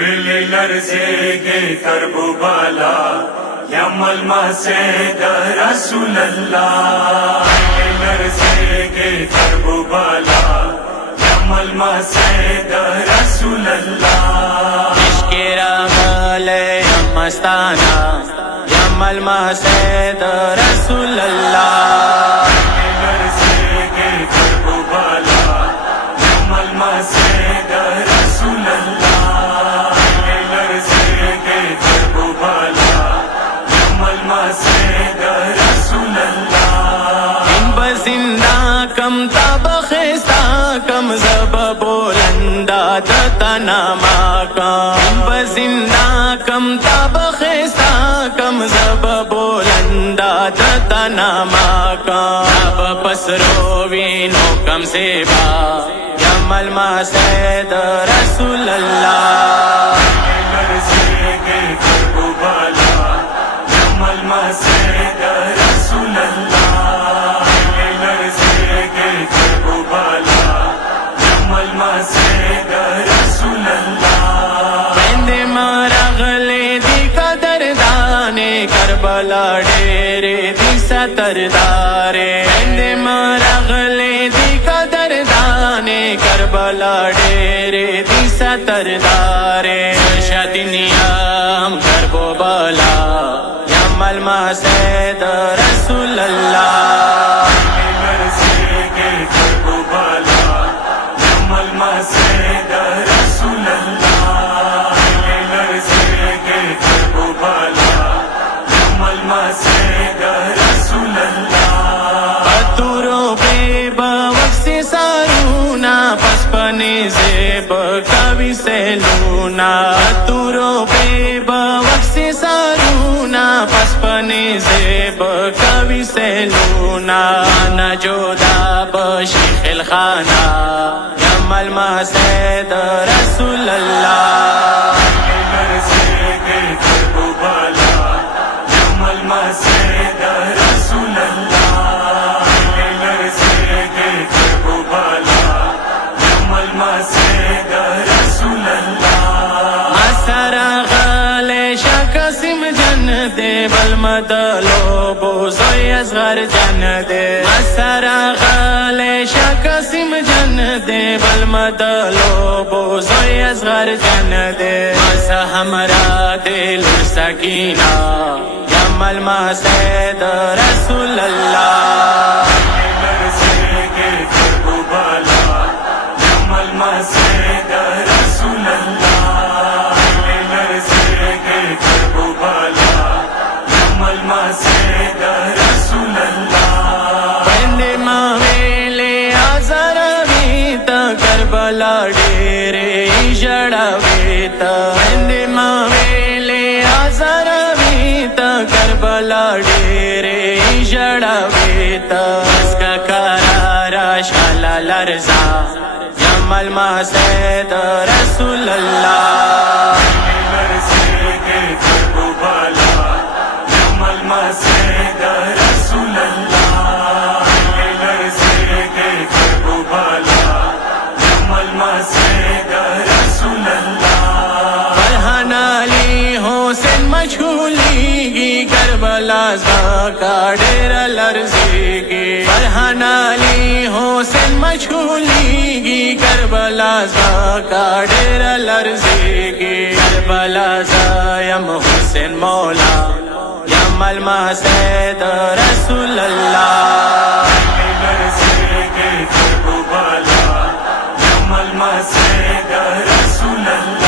Valley لرزے گے کرب و بالا یم المسجد رسول اللہ. ویلی لرزے گے کرب و بالا یم المسجد رسول اللہ. عشق راغل مستانہ یم المسجد رسول اللہ. ویلی لرزے گے کرب و بالا یم المسجد رسول اللہ. کم تاب خیستا کم زب بولندا دتنا ماکم بزندہ کم تاب خیستا کم زب بولندا دتنا ماکم اب پسرو وینو کم سیبا یم المسجد رسول اللہ. المسجد رسول اللہ. المسجد رسول اللہ. بندے مارا غلے دی قدر دانے کربلا ڈیرے دی ستر دارے. بندے مارا غلے دی قدر دانے کربلا ڈیرے دی ستر دارے. شدنیام کرب و بالا یم المسجد رسول اللہ. المسجد رسول اللہ. کرب و بالا یم المسجد رسول اللہ. اتورو بے باوقت سارونا پسپنے زیب کبھی سیلونا. اتورو بے باوقت سارونا پسپنے زیب کبھی سیلونا. نا جودا بشیخ الخانہ یم المسجد رسول اللہ. کرب و بالا یم المسجد رسول اللہ. کرب و بالا یم المسجد رسول اللہ. اسرا غال شکسم جن دے بالمدلو بوزوی اصغر جن دے. اسرا غال شکسم جن دے بالمدلو بوزوی اصغر جن دے. مسا ہمرا دل سکینہ یم المسجد رسول اللہ. کرب و بالا یم المسجد رسول اللہ. کرب و بالا یم المسجد رسول اللہ. بندے ماویلے آزر ویتا کربلا ڈیرے جڑا ویتا. بندے ماویلے آزر ویتا کربلا ڈیرے جڑا ویتا. اس کا قرارا شالا لرزا یم المسجد رسول اللہ. کرب و بالا یم المسجد رسول اللہ. کرب و بالا یم المسجد رسول اللہ. فرحان علی حسین مشغولی گی کربلا کا ڈیرا لرزے گی. فرحان علی حسین مشغولی گی کربلا کا ڈیرا لرزے گی. کربلا یم حسین مولا یم المسجد رسول اللہ. کرب و بالا یم المسجد رسول اللہ.